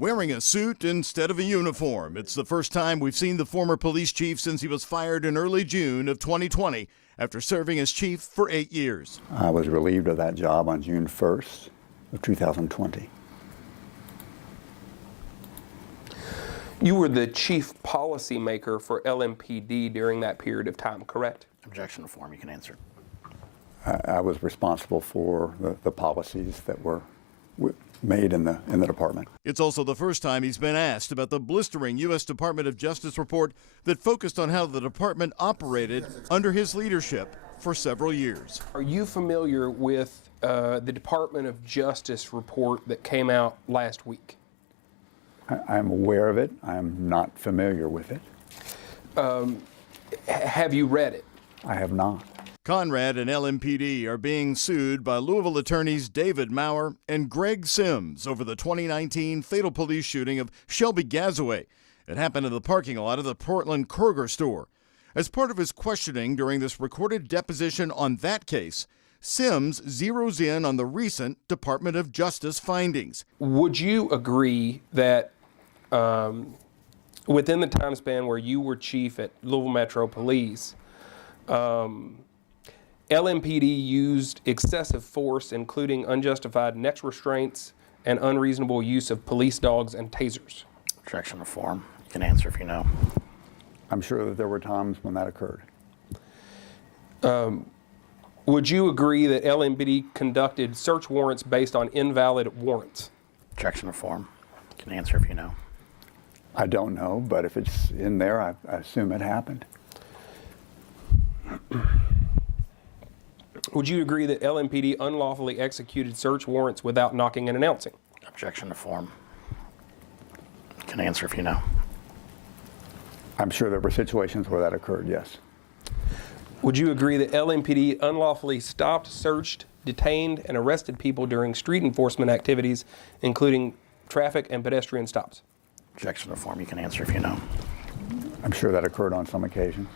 Wearing a suit instead of a uniform. It's the first time we've seen the former police chief since he was fired in early June of 2020 after serving as chief for 8 years. I was relieved of that job on June 1st of 2020. You were the chief policymaker for LMPD during that period of time, correct? Objection to form. You can answer. I was responsible for the policies that were made in the department. It's also the first time he's been asked about the blistering U.S. Department of Justice report that focused on how the department operated under his leadership for several years. Are you familiar with the Department of Justice report that came out last week? I'm aware of it. I'm not familiar with it. Have you read it? I have not. Conrad and LMPD are being sued by Louisville attorneys David Maurer and Greg Sims over the 2019 fatal police shooting of Shelby Gazaway. It happened in the parking lot of the Portland Kroger store. As part of his questioning during this recorded deposition on that case, Sims zeroes in on the recent Department of Justice findings. Would you agree that within the time span where you were chief at Louisville Metro Police, LMPD used excessive force, including unjustified neck restraints and unreasonable use of police dogs and tasers? Objection to form. You can answer if you know. I'm sure that there were times when that occurred. Would you agree that LMPD conducted search warrants based on invalid warrants? Objection to form. You can answer if you know. I don't know, but if it's in there, I assume it happened. Would you agree that LMPD unlawfully executed search warrants without knocking and announcing? Objection to form. You can answer if you know. I'm sure there were situations where that occurred, yes. Would you agree that LMPD unlawfully stopped, searched, detained, and arrested people during street enforcement activities, including traffic and pedestrian stops? Objection to form. You can answer if you know. I'm sure that occurred on some occasions.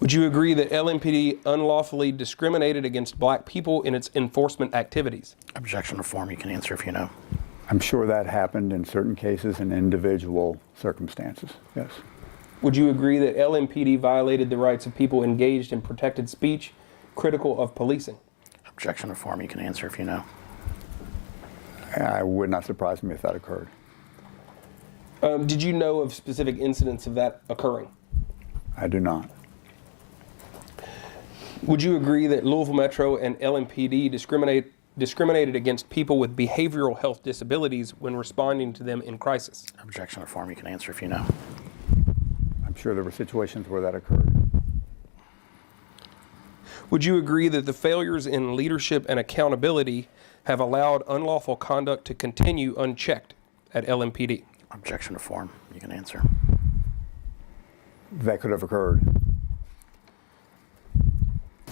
Would you agree that LMPD unlawfully discriminated against black people in its enforcement activities? Objection to form. You can answer if you know. I'm sure that happened in certain cases in individual circumstances, yes. Would you agree that LMPD violated the rights of people engaged in protected speech critical of policing? Objection to form. You can answer if you know. I would not surprise me if that occurred. Did you know of specific incidents of that occurring? I do not. Would you agree that Louisville Metro and LMPD discriminated against people with behavioral health disabilities when responding to them in crisis? Objection to form. You can answer if you know. I'm sure there were situations where that occurred. Would you agree that the failures in leadership and accountability have allowed unlawful conduct to continue unchecked at LMPD? Objection to form. You can answer. That could have occurred.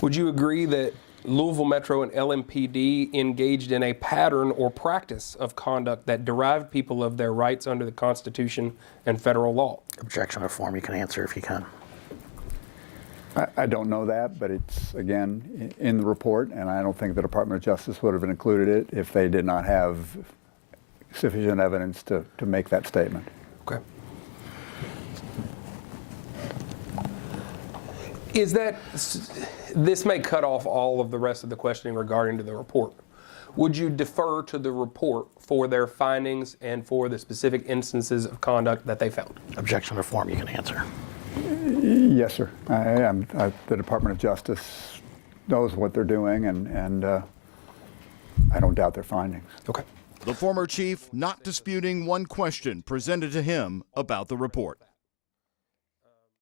Would you agree that Louisville Metro and LMPD engaged in a pattern or practice of conduct that derived people of their rights under the Constitution and federal law? Objection to form. You can answer if you can. I don't know that, but it's, again, in the report, and I don't think the Department of Justice would have included it if they did not have sufficient evidence to make that statement. Okay. This may cut off all of the rest of the questioning regarding to the report. Would you defer to the report for their findings and for the specific instances of conduct that they found? Objection to form. You can answer. Yes, sir. The Department of Justice knows what they're doing, and I don't doubt their findings. Okay. The former chief not disputing one question presented to him about the report.